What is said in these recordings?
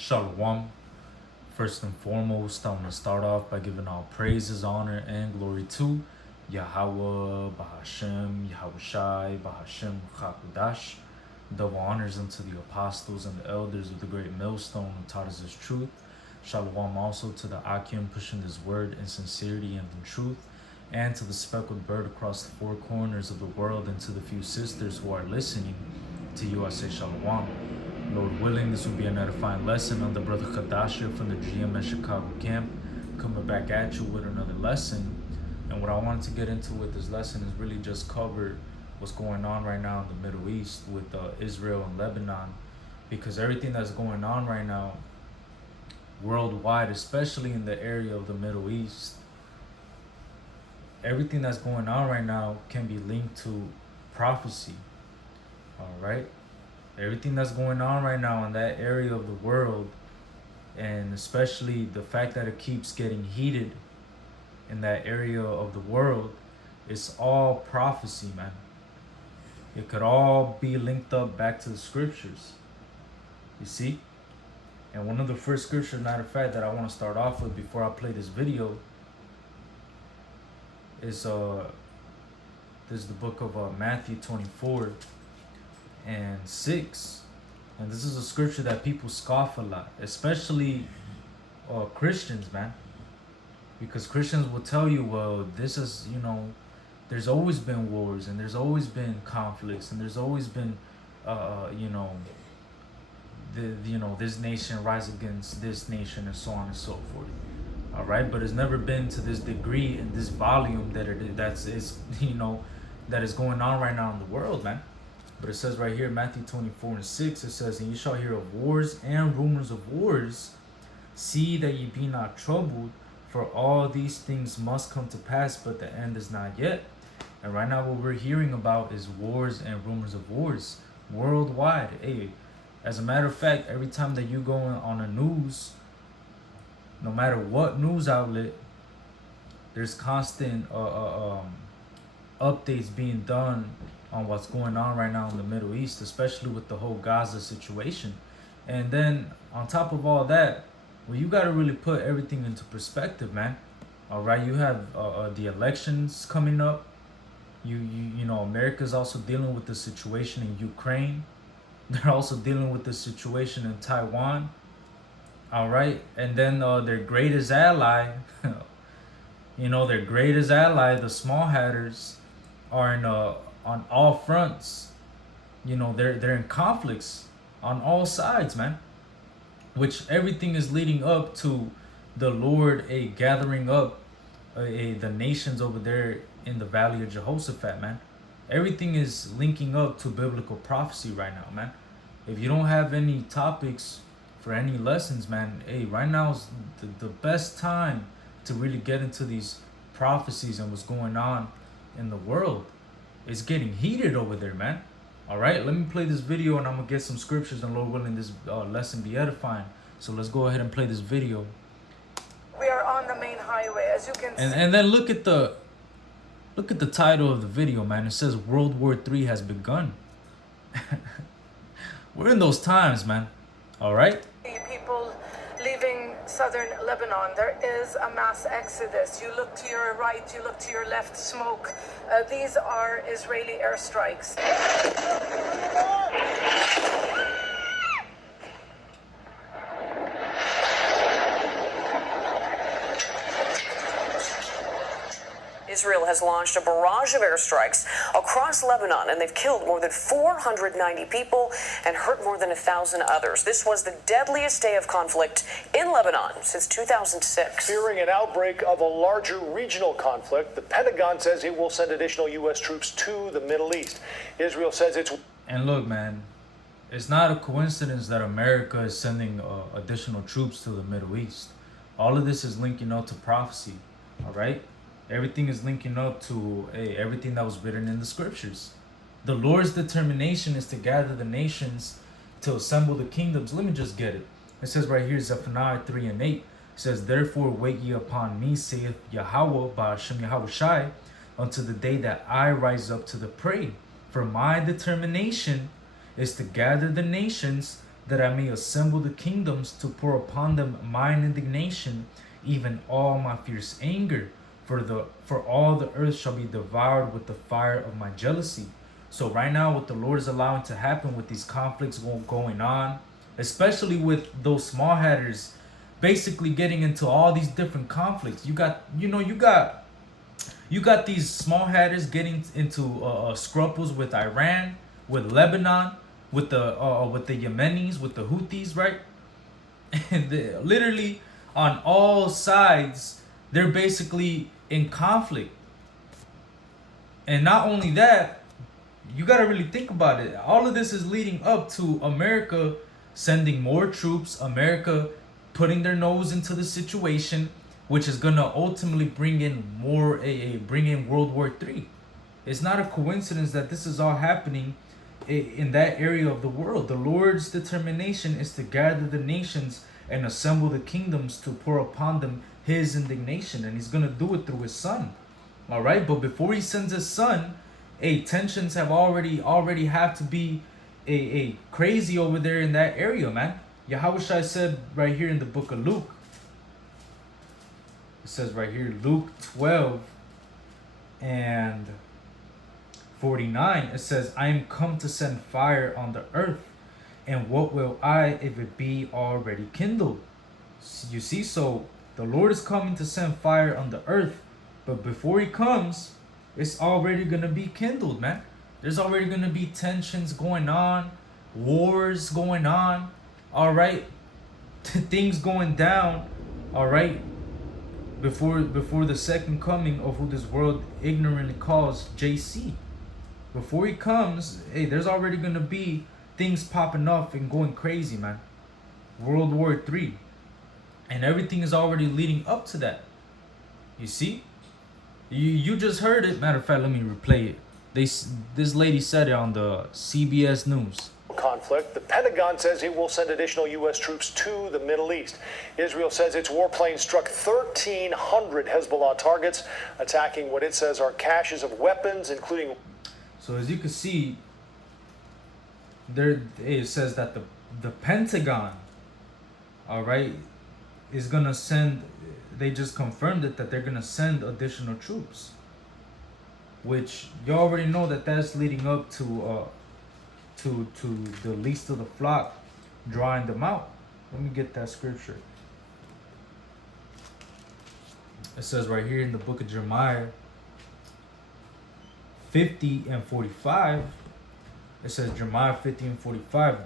Shalom. First and foremost, I want to start off by giving all praises, honor, and glory to Yahweh, Bahashem, Yahushai, Bahashem, Chakudash. Double honors unto the apostles and the elders of the great millstone who taught us this truth. Shalom also to the Akim pushing this word in sincerity and in truth, and to the speckled bird across the four corners of the world, and to the few sisters who are listening. To you I say Shalom. Lord willing, this will be an edifying lesson on the brother Kadashia from the GMS Chicago camp, coming back at you with another lesson. And what I wanted to get into with this lesson is really just cover what's going on right now in the Middle East with Israel and Lebanon, because everything that's going on right now worldwide, especially in the area of the Middle East, everything that's going on right now can be linked to prophecy. All right, everything that's going on right now in that area of the world, and especially the fact that it keeps getting heated in that area of the world, it's all prophecy, man. It could all be linked up back to the scriptures, you see. And one of the first scriptures, matter of fact, that I want to start off with before I play this video is this is the book of Matthew 24:6. And this is a scripture that people scoff a lot, especially Christians, man. Because Christians will tell you, well, this is, there's always been wars, and there's always been conflicts, and there's always been, this nation rise against this nation, and so on and so forth. All right, but it's never been to this degree and this volume that that is going on right now in the world, man. But it says right here, Matthew 24:6, it says, "And ye shall hear of wars and rumors of wars. See that ye be not troubled, for all these things must come to pass, but the end is not yet." And right now what we're hearing about is wars and rumors of wars worldwide. Hey, as a matter of fact, every time that you go on a news, no matter what news outlet, there's constant updates being done on what's going on right now in the Middle East, especially with the whole Gaza situation. And then on top of all that, well, you got to really put everything into perspective, man. All right, you have the elections coming up. America's also dealing with the situation in Ukraine. They're also dealing with the situation in Taiwan. All right, and then their greatest ally, the small hatters, are on all fronts. They're in conflicts on all sides, man. Which everything is leading up to the Lord gathering up the nations over there in the Valley of Jehoshaphat, man. Everything is linking up to biblical prophecy right now, man. If you don't have any topics for any lessons, man, hey, right now is the best time to really get into these prophecies and what's going on in the world. It's getting heated over there, man. All right, let me play this video, and I'm gonna get some scriptures, and Lord willing, this lesson be edifying. So let's go ahead and play this video. We are on the main highway, as you can see. And then look at the title of the video, man. It says World War III has begun. We're in those times, man. All right. People leaving southern Lebanon, there is a mass exodus. You look to your right, you look to your left, smoke. These are Israeli airstrikes. Israel has launched a barrage of airstrikes across Lebanon, and they've killed more than 490 people and hurt more than 1,000 others. This was the deadliest day of conflict in Lebanon since 2006. Fearing an outbreak of a larger regional conflict, the Pentagon says it will send additional U.S. troops to the Middle East. Israel says it's... And look, man, it's not a coincidence that America is sending additional troops to the Middle East. All of this is linking up to prophecy, all right? Everything is linking up to everything that was written in the scriptures. The Lord's determination is to gather the nations to assemble the kingdoms. Let me just get it. It says right here, Zephaniah 3:8. It says, "Therefore wait ye upon me, saith Yahweh, Ba'ashem Yahushai, unto the day that I rise up to the prey. For my determination is to gather the nations that I may assemble the kingdoms to pour upon them mine indignation, even all my fierce anger. For all the earth shall be devoured with the fire of my jealousy. So right now, what the Lord is allowing to happen with these conflicts going on, especially with those small hatters, basically getting into all these different conflicts. You got these small hatters getting into scruffles with Iran, with Lebanon, with the Yemenis, with the Houthis, right? And literally on all sides, they're basically in conflict. And not only that, you got to really think about it. All of this is leading up to America sending more troops, America putting their nose into the situation, which is going to ultimately bring in World War III. It's not a coincidence that this is all happening in that area of the world. The Lord's determination is to gather the nations and assemble the kingdoms to pour upon them his indignation, and he's going to do it through his son. All right, but before he sends his son, tensions have already have to be crazy over there in that area, man. Yahushua said right here in the book of Luke, it says right here, Luke 12 and 49, it says, I am come to send fire on the earth, and what will I if it be already kindled? You see, so the Lord is coming to send fire on the earth, but before he comes, it's already going to be kindled, man. There's already going to be tensions going on, wars going on, all right? Things going down, all right? Before the second coming of who this world ignorantly calls JC. Before he comes, hey, there's already going to be things popping off and going crazy, man. World War III. And everything is already leading up to that. You see? You just heard it. Matter of fact, let me replay it. This lady said it on the CBS News. Conflict. The Pentagon says it will send additional U.S. troops to the Middle East. Israel says its warplanes struck 1,300 Hezbollah targets, attacking what it says are caches of weapons, including... So as you can see, there it says that the Pentagon, all right, is gonna send. They just confirmed it that they're gonna send additional troops, which you already know that that's leading up to the least of the flock drawing them out. Let me get that scripture. It says right here in the book of Jeremiah 50 and 45. It says Jeremiah 50 and 45.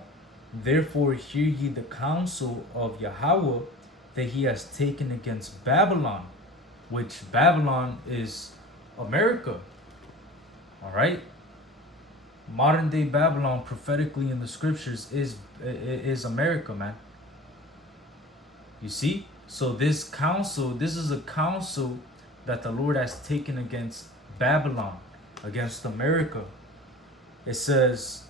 Therefore hear ye the counsel of Yahweh that he has taken against Babylon, which Babylon is America. All right. Modern day Babylon, prophetically in the scriptures, is America, man. You see? So this is a counsel that the Lord has taken against Babylon, against America. It says,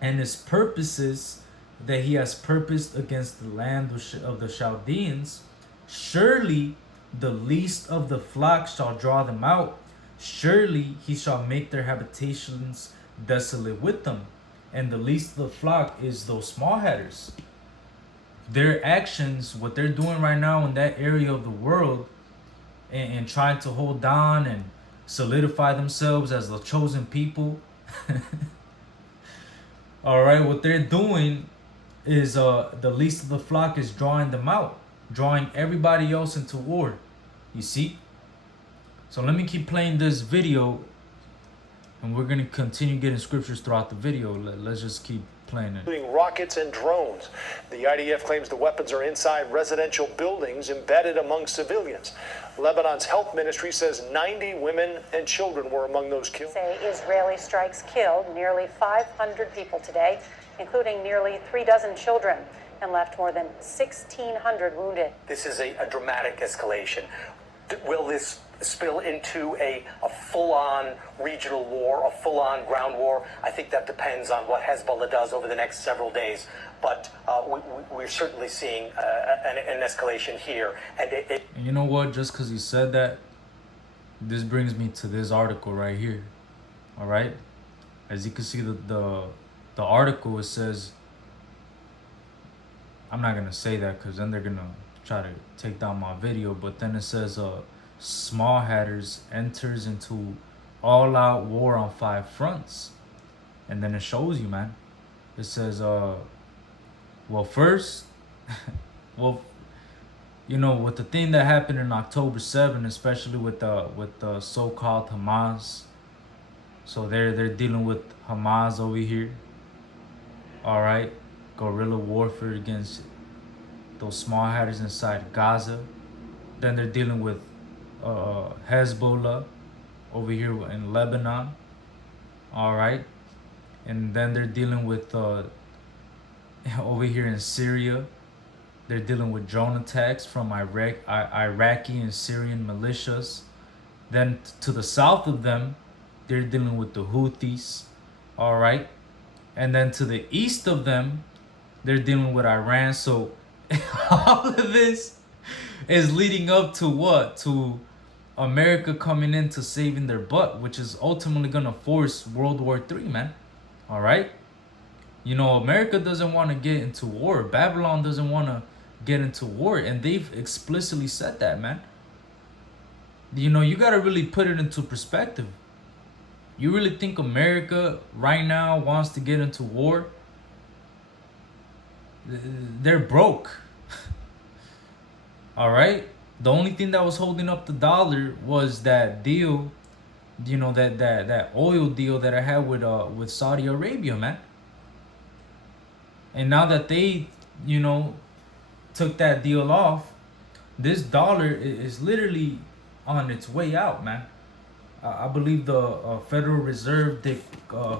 and his purposes that he has purposed against the land of the Chaldeans, surely the least of the flock shall draw them out. Surely he shall make their habitations desolate with them. And the least of the flock is those small hatters. Their actions, what they're doing right now in that area of the world, and trying to hold on and solidify themselves as the chosen people. All right, what they're doing is the least of the flock is drawing them out, drawing everybody else into war. You see? So let me keep playing this video, and we're going to continue getting scriptures throughout the video. Let's just keep playing it. Including rockets and drones. The IDF claims the weapons are inside residential buildings embedded among civilians. Lebanon's health ministry says 90 women and children were among those killed. Say Israeli strikes killed nearly 500 people today, including nearly 36 children, and left more than 1,600 wounded. This is a dramatic escalation. Will this spill into a full-on regional war, a full-on ground war? I think that depends on what Hezbollah does over the next several days. But we're certainly seeing an escalation here. And you know what? Just because he said that, this brings me to this article right here. All right? As you can see, the article, it says, I'm not gonna say that because then they're gonna try to take down my video. But then it says Small Hatters enters into all-out war on 5 fronts, and then it shows you, man. It says well, first, well, you know, with the thing that happened in October 7, especially with the so-called Hamas. So they're dealing with Hamas over here. All right, guerrilla warfare against those Small Hatters inside Gaza. Then they're dealing with Hezbollah over here in Lebanon. All right, and then they're dealing with over here in Syria. They're dealing with drone attacks from Iraqi and Syrian militias. Then to the south of them, they're dealing with the Houthis. All right, and then to the east of them, they're dealing with Iran. So all of this is leading up to what? To America coming in to saving their butt, which is ultimately gonna force World War III, man. All right, you know, America doesn't want to get into war. Babylon doesn't want to get into war, and they've explicitly said that, man. You know, you gotta really put it into perspective. You really think America right now wants to get into war? They're broke. All right, the only thing that was holding up the dollar was that deal, you know, that oil deal that I had with Saudi Arabia, man. And now that they, you know, took that deal off, this dollar is literally on its way out, man. I believe the Federal Reserve did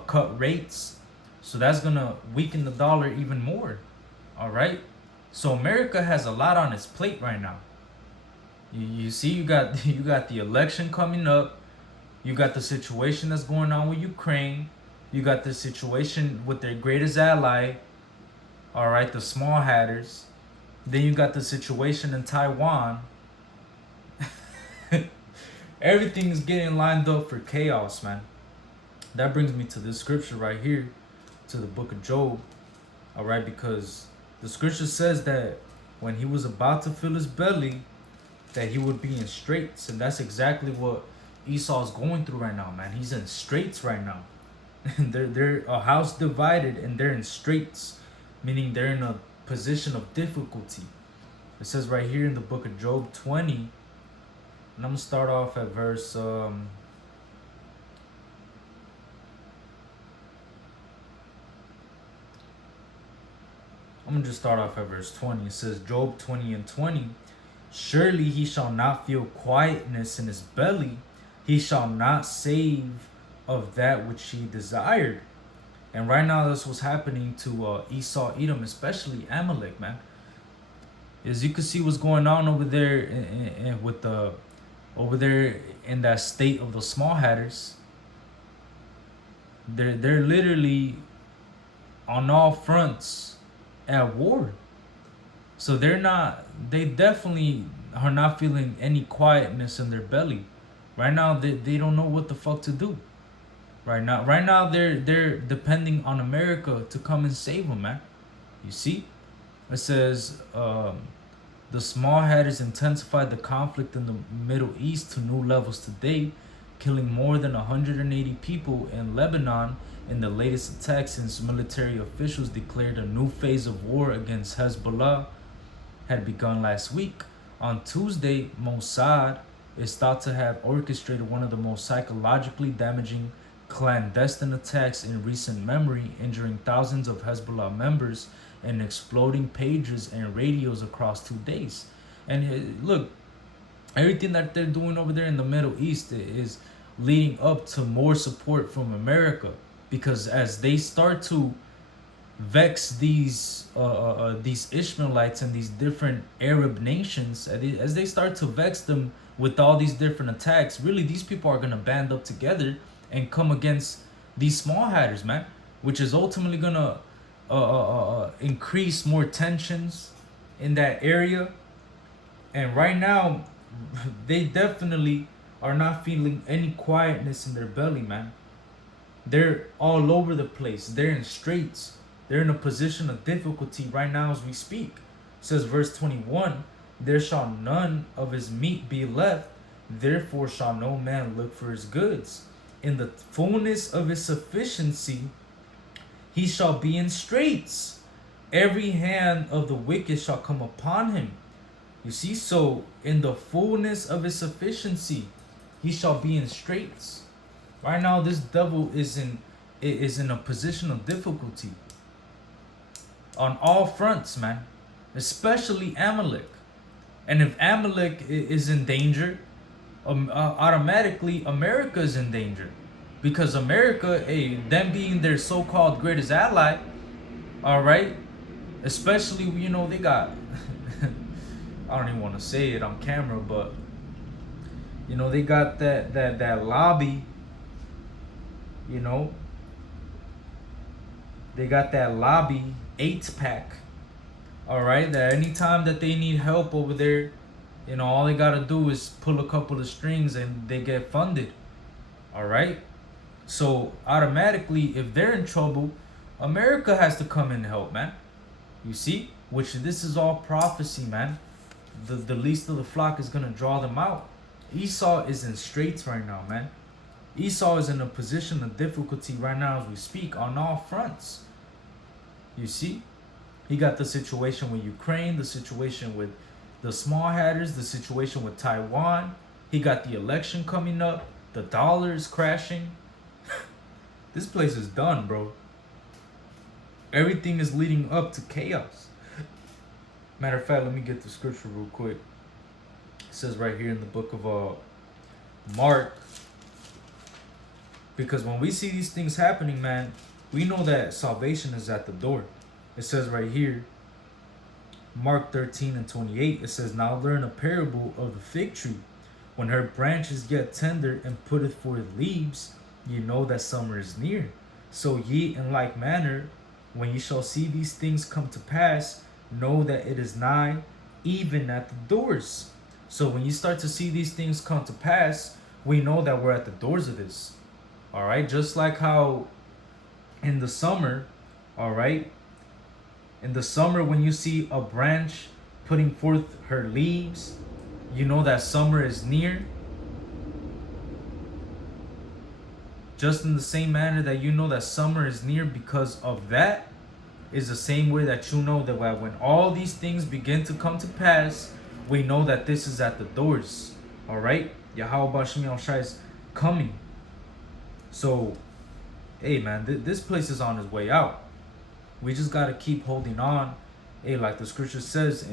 cut rates, so that's gonna weaken the dollar even more. All right, so America has a lot on its plate right now. You see, you got the election coming up, you got the situation that's going on with Ukraine, you got the situation with their greatest ally, all right, the Small Hatters. Then you got the situation in Taiwan. Everything's getting lined up for chaos, man. That brings me to this scripture right here, to the book of Job. All right, because the scripture says that when he was about to fill his belly, that he would be in straits. And that's exactly what Esau's going through right now, man. He's in straits right now. They're a house divided and they're in straits, meaning they're in a position of difficulty. It says right here in the book of Job 20, and I'm gonna start off at verse I'm gonna just start off at verse 20. It says, Job 20 and 20, surely he shall not feel quietness in his belly, he shall not save of that which he desired. And right now that's what's happening to Esau, Edom, especially Amalek, man. As you can see what's going on over there over there in that state of the Small Hatters. They're literally on all fronts at war. So they definitely are not feeling any quietness in their belly. Right now they don't know what the fuck to do. Right now they're depending on America to come and save them, man. You see? It says the Small Hatters intensified the conflict in the Middle East to new levels today, killing more than 180 people in Lebanon in the latest attack since military officials declared a new phase of war against Hezbollah had begun last week. On Tuesday, Mossad is thought to have orchestrated one of the most psychologically damaging clandestine attacks in recent memory, injuring thousands of Hezbollah members and exploding pages and radios across 2 days. And look, everything that they're doing over there in the Middle East is leading up to more support from America, because as they start to vex these Ishmaelites and these different Arab nations, as they start to vex them with all these different attacks, really these people are going to band up together and come against these Small Hatters, man, which is ultimately going to increase more tensions in that area. And right now they definitely are not feeling any quietness in their belly, man. They're all over the place. They're in straits. They're in a position of difficulty right now as we speak. It says verse 21, there shall none of his meat be left, therefore shall no man look for his goods. In the fullness of his sufficiency, he shall be in straits. Every hand of the wicked shall come upon him. You see, so in the fullness of his sufficiency, he shall be in straits. Right now, this devil is in a position of difficulty on all fronts, man. Especially Amalek. And if Amalek is in danger, automatically America is in danger. Because America, them being their so-called greatest ally, all right, especially, you know, they got, I don't even want to say it on camera, but, you know, they got that lobby, you know, they got that lobby 8-pack. All right, that anytime that they need help over there, you know, all they gotta do is pull a couple of strings and they get funded. All right, so automatically, if they're in trouble, America has to come in and help, man. You see, which this is all prophecy, man. The least of the flock is gonna draw them out. Esau is in straits right now, man. Esau is in a position of difficulty right now as we speak on all fronts. You see? He got the situation with Ukraine, the situation with the small hatters, the situation with Taiwan. He got the election coming up. The dollar is crashing. This place is done, bro. Everything is leading up to chaos. Matter of fact, let me get the scripture real quick. It says right here in the book of Mark. Because when we see these things happening, man, we know that salvation is at the door. It says right here, Mark 13:28, it says, now learn a parable of the fig tree. When her branches get tender and putteth forth leaves, you know that summer is near. So ye in like manner, when ye shall see these things come to pass, know that it is nigh, even at the doors. So when you start to see these things come to pass, we know that we're at the doors of this. All right, just like how in the summer, all right, in the summer, when you see a branch putting forth her leaves, you know that summer is near. Just in the same manner that you know that summer is near because of that, is the same way that you know that when all these things begin to come to pass, we know that this is at the doors. All right? Yahweh Bashim Yahushai is coming. So, hey man, this place is on its way out. We just got to keep holding on. Hey, like the scripture says,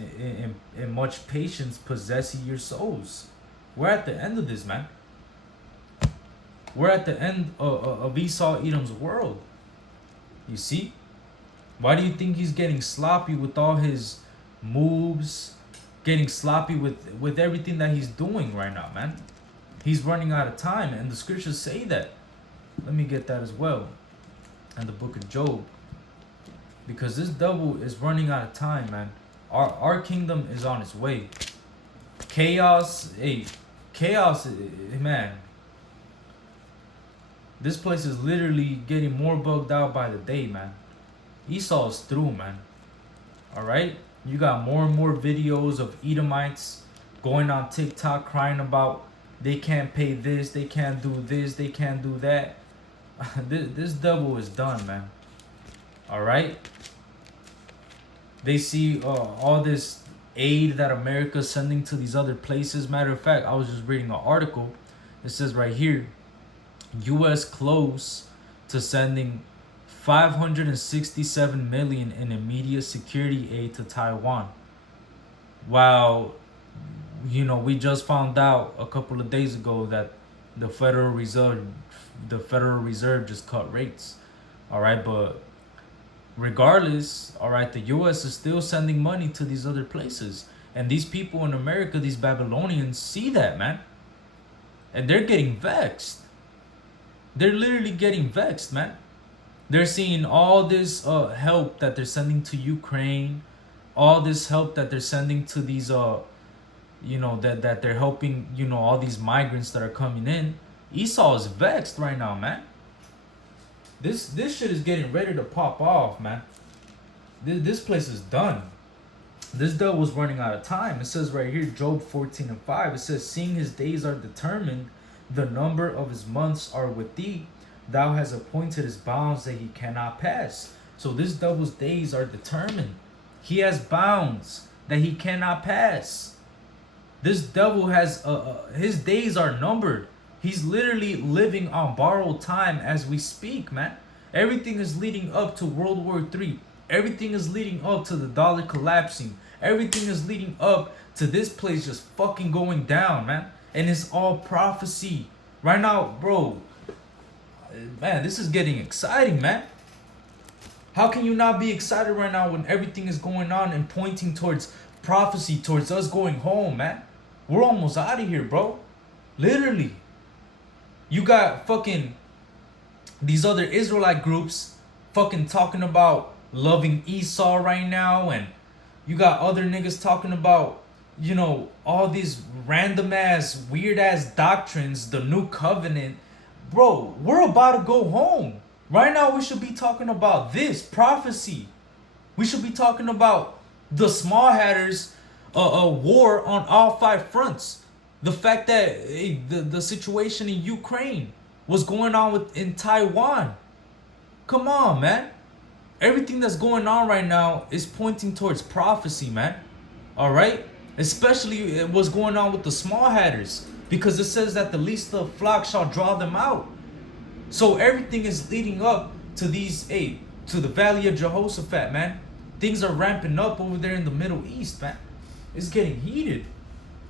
in much patience possess ye your souls. We're at the end of this, man. We're at the end of Esau Edom's world. You see? Why do you think he's getting sloppy with all his moves? Getting sloppy with everything that he's doing right now, man. He's running out of time. And the scriptures say that. Let me get that as well. In the book of Job. Because this devil is running out of time, man. Our kingdom is on its way. Chaos, man. This place is literally getting more bugged out by the day, man. Esau is through, man. Alright? You got more and more videos of Edomites going on TikTok crying about they can't pay this, they can't do this, they can't do that. This devil is done, man. Alright? They see all this aid that America's sending to these other places. Matter of fact, I was just reading an article. It says right here, U.S. close to sending $567 million in immediate security aid to Taiwan. While, you know, we just found out a couple of days ago that the Federal Reserve just cut rates. All right, but regardless, all right, the U.S. is still sending money to these other places. And these people in America, these Babylonians, see that, man. And they're getting vexed. They're literally getting vexed, man. They're seeing all this help that they're sending to Ukraine, all this help that they're sending to these, you know, that they're helping, you know, all these migrants that are coming in. Esau is vexed right now, man. This shit is getting ready to pop off, man. this place is done. This devil was running out of time. It says right here, Job 14:5. It says, seeing his days are determined, the number of his months are with thee. Thou hast appointed his bounds that he cannot pass. So this devil's days are determined. He has bounds that he cannot pass. This devil has his days are numbered. He's literally living on borrowed time as we speak, man. Everything is leading up to World War III. Everything is leading up to the dollar collapsing. Everything is leading up to this place just fucking going down, man. And it's all prophecy. Right now, bro, man, this is getting exciting, man. How can you not be excited right now when everything is going on and pointing towards prophecy, towards us going home, man? We're almost out of here, bro. Literally. You got fucking these other Israelite groups fucking talking about loving Esau right now, and you got other niggas talking about, you know, all these random ass weird ass doctrines, the new covenant. Bro, we're about to go home. Right now we should be talking about this prophecy. We should be talking about the small hatters war on all 5 fronts. The fact that the situation in Ukraine was going on in Taiwan. Come on, man. Everything that's going on right now is pointing towards prophecy, man. All right? Especially what's going on with the small hatters. Because it says that the least of the flock shall draw them out. So everything is leading up to these, to the Valley of Jehoshaphat, man. Things are ramping up over there in the Middle East, man. It's getting heated.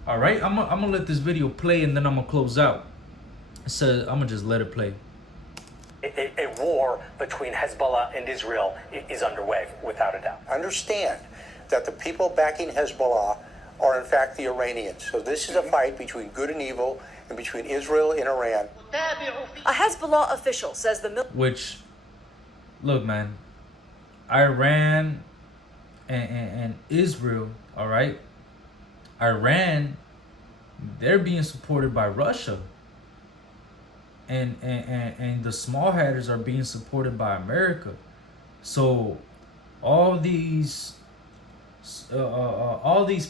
All right? I'm gonna let this video play and then I'm gonna close out. So I'm gonna just let it play. A war between Hezbollah and Israel is underway, without a doubt. Understand that the people backing Hezbollah are in fact the Iranians. So this is a fight between good and evil and between Israel and Iran. A Hezbollah official says the Which, look, man, Iran and Israel, all right? Iran, they're being supported by Russia. And the small hatters are being supported by America. So all these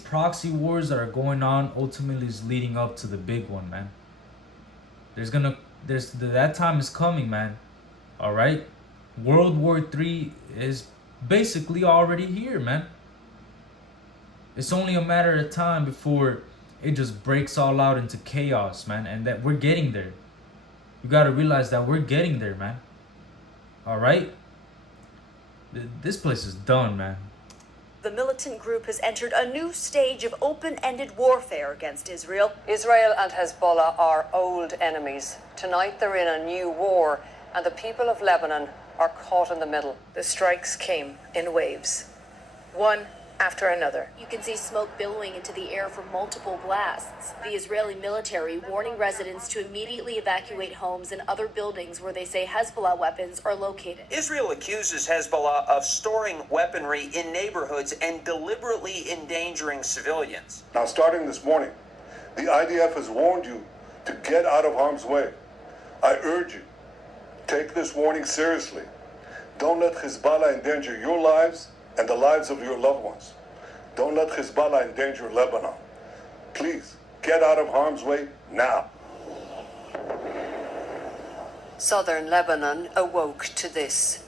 proxy wars that are going on ultimately is leading up to the big one, man. That time is coming, man. All right? World War III is basically already here, man. It's only a matter of time before it just breaks all out into chaos, man, and that we're getting there. You got to realize that we're getting there, man. All right? This place is done, man. The militant group has entered a new stage of open-ended warfare against Israel. Israel and Hezbollah are old enemies. Tonight they're in a new war, and the people of Lebanon are caught in the middle. The strikes came in waves, one after another. You can see smoke billowing into the air from multiple blasts. The Israeli military warning residents to immediately evacuate homes and other buildings where they say Hezbollah weapons are located. Israel accuses Hezbollah of storing weaponry in neighborhoods and deliberately endangering civilians. Now, starting this morning, the IDF has warned you to get out of harm's way. I urge you, take this warning seriously. Don't let Hezbollah endanger your lives and the lives of your loved ones. Don't let Hezbollah endanger Lebanon. Please, get out of harm's way now. Southern Lebanon awoke to this.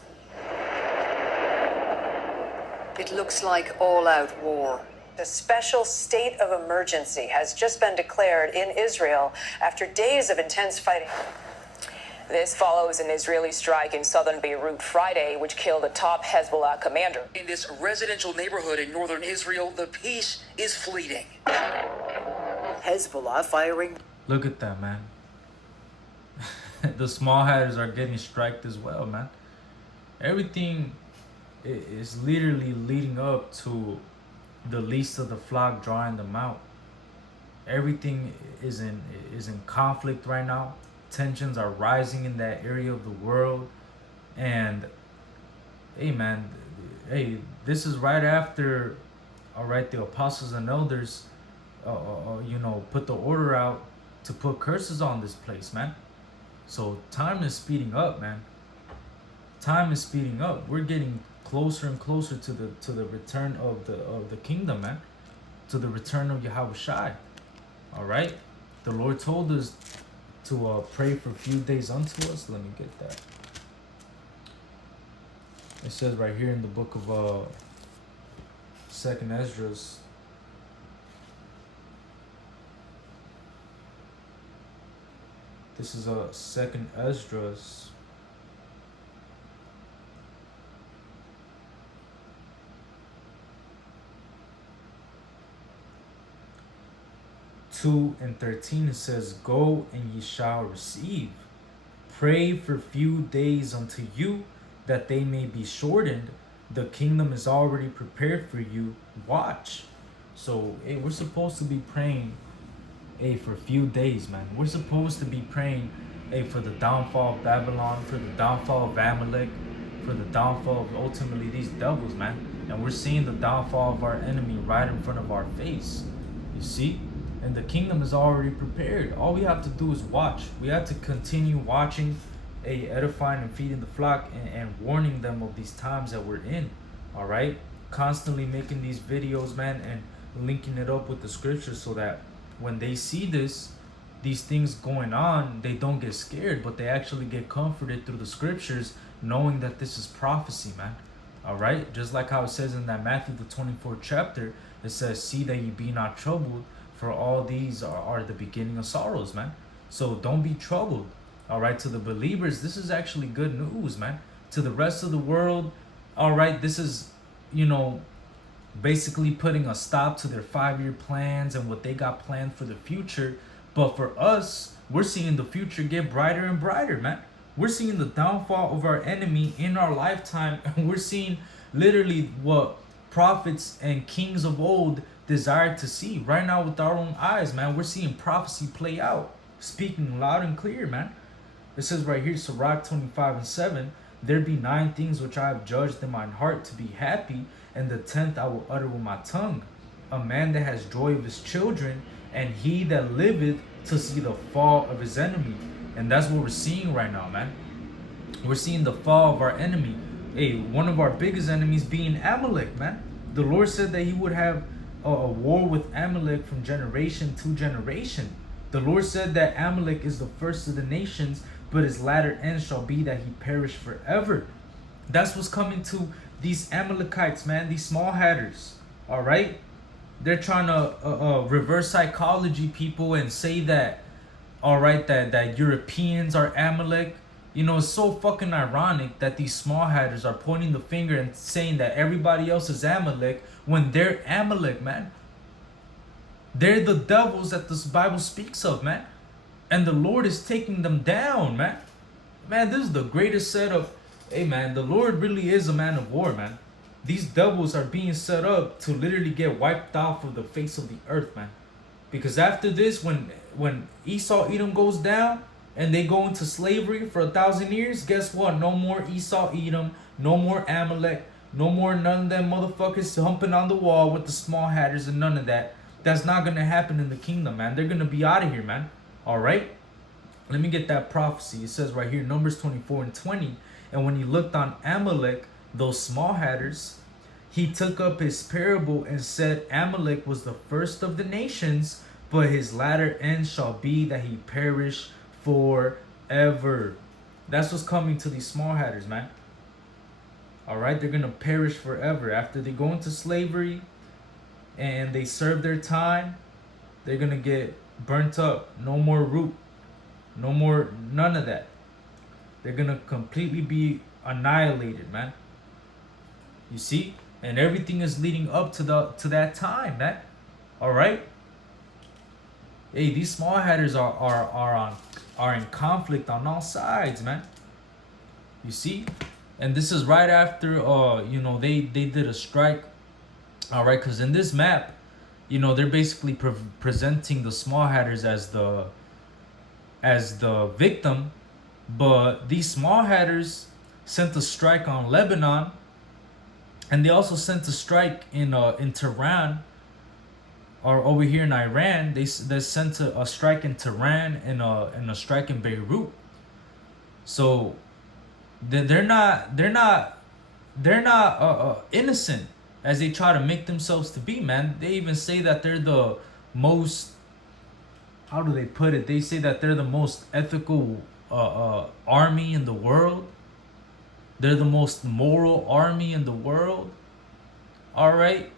It looks like all-out war. A special state of emergency has just been declared in Israel after days of intense fighting. This follows an Israeli strike in southern Beirut Friday, which killed a top Hezbollah commander. In this residential neighborhood in northern Israel, the peace is fleeting. Hezbollah firing. Look at that, man. The small hatters are getting striked as well, man. Everything is literally leading up to the least of the flock drawing them out. Everything is in conflict right now. Tensions are rising in that area of the world. And hey, man, this is right after, all right, the apostles and elders put the order out to put curses on this place, man. So time is speeding up, man. Time is speeding up. We're getting closer and closer to the return of the kingdom, man, to the return of Yahushua. All right, the Lord told us to pray for a few days unto us. Let me get that. It says right here in the book of 2nd Esdras. This is 2nd Esdras. and 13, it says, "Go and ye shall receive. Pray for few days unto you, that they may be shortened. The kingdom is already prepared for you. Watch." So, hey, we're supposed to be praying, hey, for a few days, man. We're supposed to be praying, hey, for the downfall of Babylon, for the downfall of Amalek, for the downfall of ultimately these devils, man. And we're seeing the downfall of our enemy right in front of our face. You see? And the kingdom is already prepared. All we have to do is watch. We have to continue watching, edifying and feeding the flock, and warning them of these times that we're in. All right? Constantly making these videos, man, and linking it up with the scriptures so that when they see these things going on, they don't get scared, but they actually get comforted through the scriptures, knowing that this is prophecy, man. All right? Just like how it says in that Matthew, the 24th chapter, it says, "See that ye be not troubled, for all these are the beginning of sorrows," man. So don't be troubled. All right, to the believers, this is actually good news, man. To the rest of the world, all right, this is, basically putting a stop to their 5-year plans and what they got planned for the future. But for us, we're seeing the future get brighter and brighter, man. We're seeing the downfall of our enemy in our lifetime, and we're seeing literally what prophets and kings of old desired to see right now with our own eyes, man. We're seeing prophecy play out, speaking loud and clear, man. It says right here, Sirach 25:7, "There be 9 things which I have judged in mine heart to be happy, and the 10th I will utter with my tongue. A man that has joy of his children, and he that liveth to see the fall of his enemy." And that's what we're seeing right now, man. We're seeing the fall of our enemy. Hey, one of our biggest enemies being Amalek, man. The Lord said that he would have a war with Amalek from generation to generation. The Lord said that Amalek is the first of the nations, but his latter end shall be that he perish forever. That's what's coming to these Amalekites, man, these small hatters. All right? They're trying to reverse psychology people and say that, all right, that Europeans are Amalek. It's so fucking ironic that these small hatters are pointing the finger and saying that everybody else is Amalek when they're Amalek, man. They're the devils that this Bible speaks of, man. And the Lord is taking them down, man. Man, this is the greatest setup. Hey, man, the Lord really is a man of war, man. These devils are being set up to literally get wiped off of the face of the earth, man. Because after this, when Esau, Edom goes down, and they go into slavery for 1,000 years, guess what? No more Esau, Edom, no more Amalek, no more none of them motherfuckers humping on the wall with the small hatters and none of that. That's not going to happen in the kingdom, man. They're going to be out of here, man. All right? Let me get that prophecy. It says right here, Numbers 24:20. "And when he looked on Amalek, those small hatters, he took up his parable and said, Amalek was the first of the nations, but his latter end shall be that he perish forever." That's what's coming to these small hatters, man. All right, they're gonna perish forever after they go into slavery and they serve their time. They're gonna get burnt up. No more root, no more, none of that. They're gonna completely be annihilated, man. You see, and everything is leading up to that time, man. All right. Hey, these small hatters are in conflict on all sides, man. You see? And this is right after they did a strike. All right, because in this map, they're basically presenting the small hatters as the victim, but these small hatters sent a strike on Lebanon, and they also sent a strike in Tehran, or over here in Iran. They sent a strike in Tehran and a strike in Beirut. So they're not they're not innocent as they try to make themselves to be, man. They even say that they're the most, how do they put it? They say that they're the most ethical army in the world. They're the most moral army in the world. All right,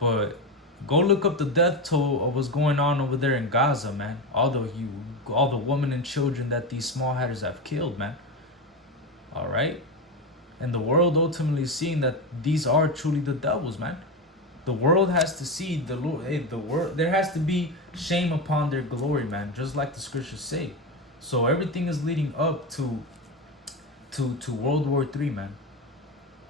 but go look up the death toll of what's going on over there in Gaza, man. All the women and children that these small hatters have killed, man. All right, and the world ultimately seeing that these are truly the devils, man. The world has to see the Lord. Hey, the world. There has to be shame upon their glory, man. Just like the scriptures say. So everything is leading up to World War III, man.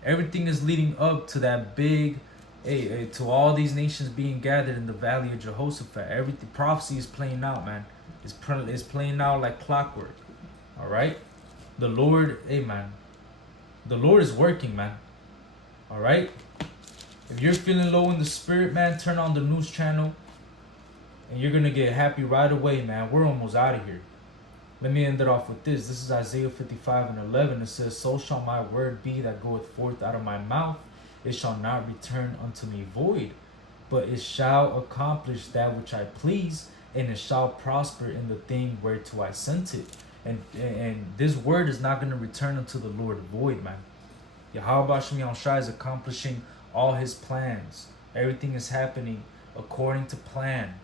Everything is leading up to that big, to all these nations being gathered in the Valley of Jehoshaphat. Everything prophecy is playing out, man. It's playing out like clockwork. All right, the Lord, man. The Lord is working, man. All right. If you're feeling low in the spirit, man, turn on the news channel, and you're gonna get happy right away, man. We're almost out of here. Let me end it off with this. This is Isaiah 55:11. It says, "So shall my word be that goeth forth out of my mouth. It shall not return unto me void, but it shall accomplish that which I please, and it shall prosper in the thing whereto I sent it." And this word is not going to return unto the Lord void, man. Yahweh Hashem Yahushua is accomplishing all his plans. Everything is happening according to plan.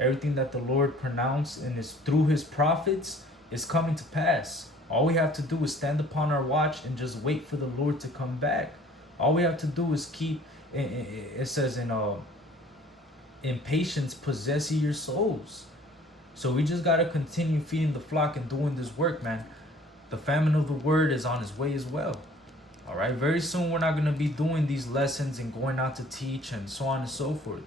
Everything that the Lord pronounced and is through his prophets is coming to pass. All we have to do is stand upon our watch and just wait for the Lord to come back. All we have to do is keep, it says in patience possess ye your souls. So we just got to continue feeding the flock and doing this work, man. The famine of the word is on its way as well. All right, very soon we're not going to be doing these lessons and going out to teach and so on and so forth.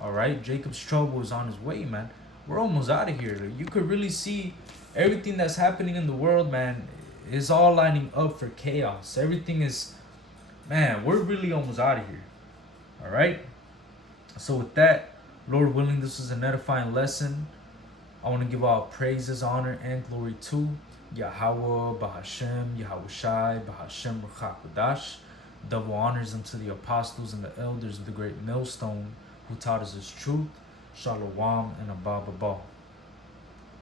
All right, Jacob's trouble is on his way, man. We're almost out of here. You could really see everything that's happening in the world, man, is all lining up for chaos. Everything is, man, we're really almost out of here. All right. So with that, Lord willing, this is an edifying lesson. I want to give all praises, honor, and glory to Yahweh, Bahashem, Yahushai, Bahashem, Ruchakudash. Double honors unto the apostles and the elders of the great millstone who taught us his truth. Shalom and Abba Baba.